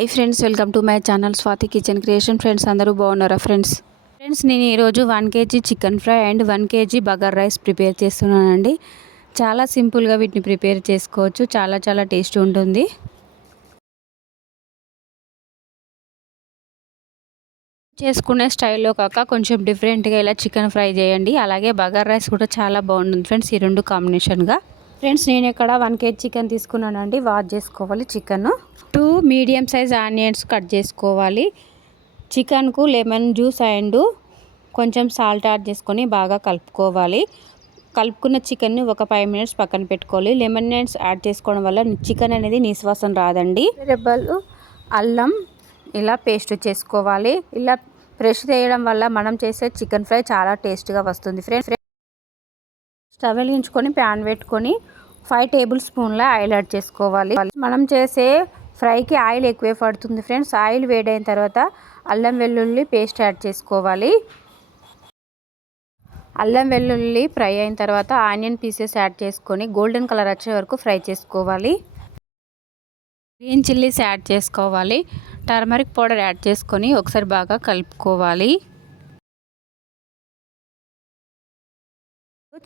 Hi friends, welcome to my channel Swathi kitchen creation. Friends అందరూ బాగున్నారా friends? నేను ఈరోజు 1 kg chicken fry and 1 kg bagara rice prepare చేస్తున్నానండి. చాలా సింపుల్గా వీటిని ప్రిపేర్ చేసుకోవచ్చు. చాలా టేస్ట్ ఉంటుంది. చేసుకునే స్టైల్లో కాక కొంచెం డిఫరెంట్గా ఇలా చికెన్ ఫ్రై చేయండి. అలాగే బగార్ రైస్ కూడా చాలా బాగుంటుంది ఫ్రెండ్స్, ఈ రెండు కాంబినేషన్గా. ఫ్రెండ్స్ నేను ఇక్కడ 1 kg చికెన్ తీసుకున్నానండి. వాష్ చేసుకోవాలి chicken. 2 medium size onions cut చేసుకోవాలి. చికెన్కు లెమన్ జ్యూస్ అండ్ కొంచెం సాల్ట్ యాడ్ చేసుకొని బాగా కలుపుకోవాలి. కలుపుకున్న చికెన్ని ఒక 5 minutes పక్కన పెట్టుకోవాలి. లెమన్ యాడ్ చేసుకోవడం వల్ల చికెన్ అనేది నీసువాసన రాదండి. రెబ్బలు అల్లం ఇలా పేస్ట్ చేసుకోవాలి. ఇలా ఫ్రెష్ చేయడం వల్ల మనం చేసే చికెన్ ఫ్రై చాలా టేస్ట్గా వస్తుంది ఫ్రెండ్స్. స్టవ్ వెలిగించుకొని ప్యాన్ పెట్టుకొని 5 tablespoons ఆయిల్ యాడ్ చేసుకోవాలి. మనం చేసే ఫ్రైకి ఆయిల్ ఎక్కువే పడుతుంది ఫ్రెండ్స్. ఆయిల్ వేడైన తర్వాత అల్లం వెల్లుల్లి పేస్ట్ యాడ్ చేసుకోవాలి. అల్లం వెల్లుల్లి ఫ్రై అయిన తర్వాత ఆనియన్ పీసెస్ యాడ్ చేసుకొని గోల్డెన్ కలర్ వచ్చే వరకు ఫ్రై చేసుకోవాలి. గ్రీన్ చిల్లీస్ యాడ్ చేసుకోవాలి. టర్మరిక్ పౌడర్ యాడ్ చేసుకొని ఒకసారి బాగా కలుపుకోవాలి.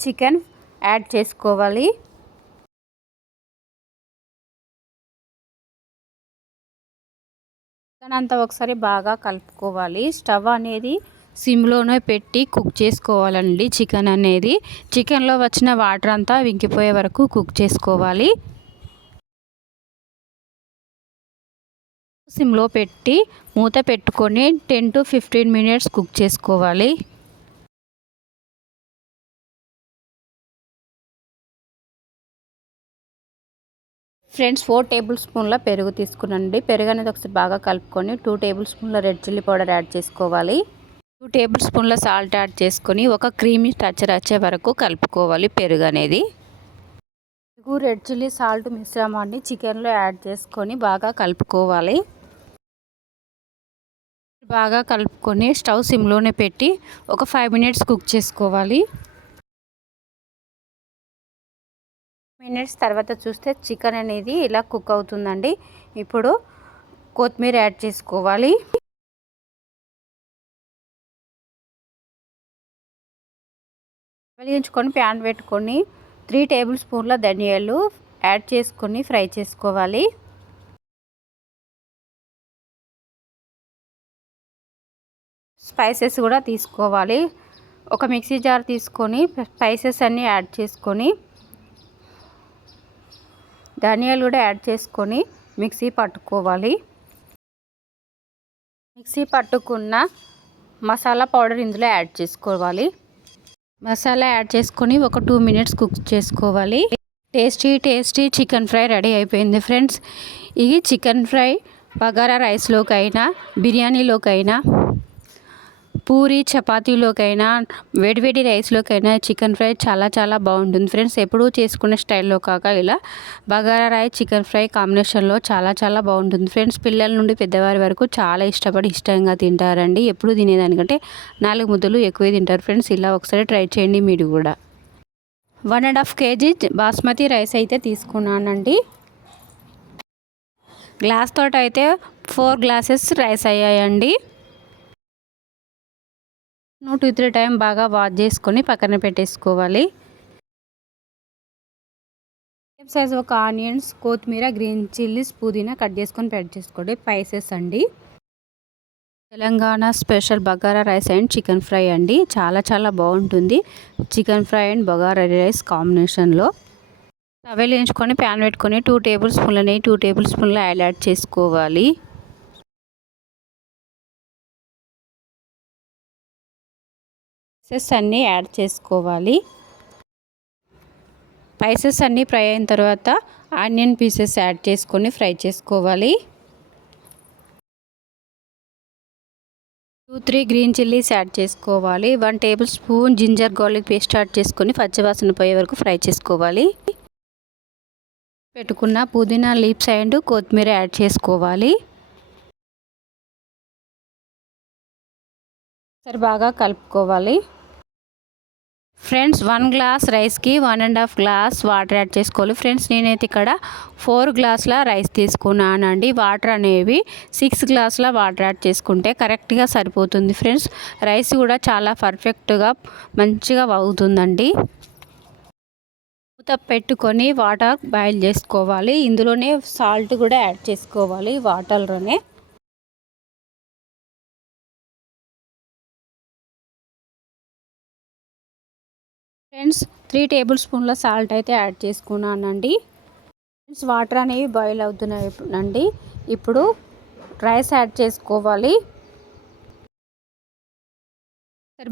చికెన్ యాడ్ చేసుకోవాలి. చికెన్ అంతా ఒకసారి బాగా కలుపుకోవాలి. స్టవ్ అనేది సిమ్లోనే పెట్టి కుక్ చేసుకోవాలండి. చికెన్ అనేది చికెన్లో వచ్చిన వాటర్ అంతా ఇంకిపోయే వరకు కుక్ చేసుకోవాలి. సిమ్లో పెట్టి మూత పెట్టుకొని 10 to 15 minutes కుక్ చేసుకోవాలి. ఫ్రెండ్స్ 4 tablespoons పెరుగు తీసుకున్నానండి. పెరుగు అనేది ఒకసారి బాగా కలుపుకొని 2 tablespoons red chilli powder add చేసుకోవాలి. 2 tablespoons సాల్ట్ యాడ్ చేసుకొని ఒక క్రీమీ టెక్స్చర్ వచ్చే వరకు కలుపుకోవాలి. పెరుగు అనేది పెరుగు రెడ్ చిల్లీ సాల్ట్ మిశ్రమాన్ని చికెన్లో యాడ్ చేసుకొని బాగా కలుపుకోవాలి. బాగా కలుపుకొని స్టవ్ సిమ్లోనే పెట్టి ఒక 5 minutes కుక్ చేసుకోవాలి. మినిట్స్ తర్వాత చూస్తే చికెన్ అనేది ఇలా కుక్ అవుతుందండి. ఇప్పుడు కొత్తిమీర యాడ్ చేసుకోవాలి. వెలిగించుకొని ప్యాన్ పెట్టుకొని 3 tablespoons ధనియాలు యాడ్ చేసుకొని ఫ్రై చేసుకోవాలి. స్పైసెస్ కూడా తీసుకోవాలి. ఒక మిక్సీ జార్ తీసుకొని స్పైసెస్ అన్నీ యాడ్ చేసుకొని ధనియాలు కూడా యాడ్ చేసుకొని మిక్సీ పట్టుకోవాలి. మిక్సీ పట్టుకున్న మసాలా పౌడర్ ఇందులో యాడ్ చేసుకోవాలి. మసాలా యాడ్ చేసుకొని ఒక 2 minutes కుక్ చేసుకోవాలి. టేస్టీ చికెన్ ఫ్రై రెడీ అయిపోయింది ఫ్రెండ్స్. ఈ చికెన్ ఫ్రై బగారా రైస్లోకైనా బిర్యానీలోకైనా పూరి చపాతీలోకైనా వేడివేడి రైస్లోకైనా చికెన్ ఫ్రై చాలా బాగుంటుంది ఫ్రెండ్స్. ఎప్పుడూ చేసుకునే స్టైల్లో కాక ఇలా బగారా రైస్ చికెన్ ఫ్రై కాంబినేషన్లో చాలా బాగుంటుంది ఫ్రెండ్స్. పిల్లల నుండి పెద్దవారి వరకు చాలా ఇష్టంగా తింటారండి. ఎప్పుడు తినేదానికంటే 4 ముద్దలు ఎక్కువే తింటారు ఫ్రెండ్స్. ఇలా ఒకసారి ట్రై చేయండి మీరు కూడా. 1.5 kg బాస్మతి రైస్ అయితే తీసుకున్నానండి. గ్లాస్ తోటి అయితే 4 glasses రైస్ అయ్యాయండి. 2 to 3 times బాగా వాష్ చేసుకొని పక్కన పెట్టేసుకోవాలి. సేమ్ సైజ్ ఒక ఆనియన్స్, కొత్తిమీర, గ్రీన్ చిల్లీస్, పుదీనా కట్ చేసుకొని చేసుకోండి. స్పైసెస్ అండి. Telangana special bagara rice and chicken fry అండి. చాలా బాగుంటుంది chicken fry and bagara rice కాంబినేషన్లో. తవెలు వేయించుకొని ప్యాన్ పెట్టుకొని 2 tablespoons నెయ్యి 2 tablespoons ఆయిల్ యాడ్ చేసుకోవాలి. స్పైసెస్ అన్నీ యాడ్ చేసుకోవాలి. స్పైసెస్ అన్నీ ఫ్రై అయిన తర్వాత ఆనియన్ పీసెస్ యాడ్ చేసుకొని ఫ్రై చేసుకోవాలి. 2-3 గ్రీన్ చిల్లీస్ యాడ్ చేసుకోవాలి. 1 tablespoon ginger garlic paste add చేసుకొని పచ్చివాసన పోయే వరకు ఫ్రై చేసుకోవాలి. పెట్టుకున్న పుదీనా లీవ్స్ అండ్ కొత్తిమీర యాడ్ చేసుకోవాలి. సరే బాగా కలుపుకోవాలి. ఫ్రెండ్స్ 1 గ్లాస్ రైస్కి 1.5 గ్లాస్ వాటర్ యాడ్ చేసుకోవాలి. ఫ్రెండ్స్ నేనైతే ఇక్కడ 4 గ్లాసుల రైస్ తీసుకున్నానండి. వాటర్ అనేవి 6 గ్లాసుల వాటర్ యాడ్ చేసుకుంటే కరెక్ట్గా సరిపోతుంది ఫ్రెండ్స్. రైస్ కూడా చాలా పర్ఫెక్ట్గా మంచిగా అవుతుందండి. మూత పెట్టుకొని వాటర్ బాయిల్ చేసుకోవాలి. ఇందులోనే సాల్ట్ కూడా యాడ్ చేసుకోవాలి వాటర్లోనే. ఫ్రెండ్స్ 3 టేబుల్ స్పూన్ల సాల్ట్ అయితే యాడ్ చేసుకున్నానండి. ఫ్రెండ్స్ వాటర్ అనేవి బాయిల్ అవుతున్నాయండి. ఇప్పుడు రైస్ యాడ్ చేసుకోవాలి.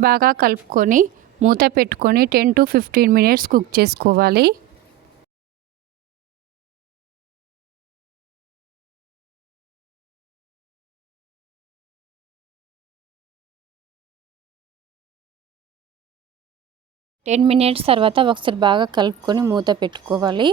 బాగా కలుపుకొని మూత పెట్టుకొని 10 to 15 మినిట్స్ కుక్ చేసుకోవాలి. టెన్ మినిట్స్ తర్వాత ఒకసారి బాగా కలుపుకొని మూత పెట్టుకోవాలి.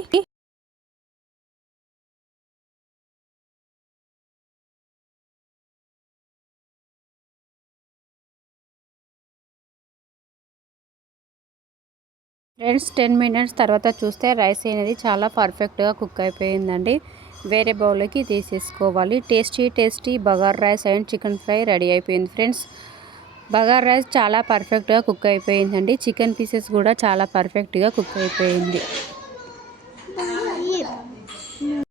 ఫ్రెండ్స్ 10 మినిట్స్ తర్వాత చూస్తే రైస్ అనేది చాలా పర్ఫెక్ట్గా కుక్ అయిపోయిందండి. వేరే బౌల్లోకి తీసేసుకోవాలి. Tasty bagara rice and chicken fry ready అయిపోయింది ఫ్రెండ్స్. బగార్ రైస్ చాలా పర్ఫెక్ట్గా కుక్ అయిపోయిందండి. చికెన్ పీసెస్ కూడా చాలా పర్ఫెక్ట్గా కుక్ అయిపోయింది.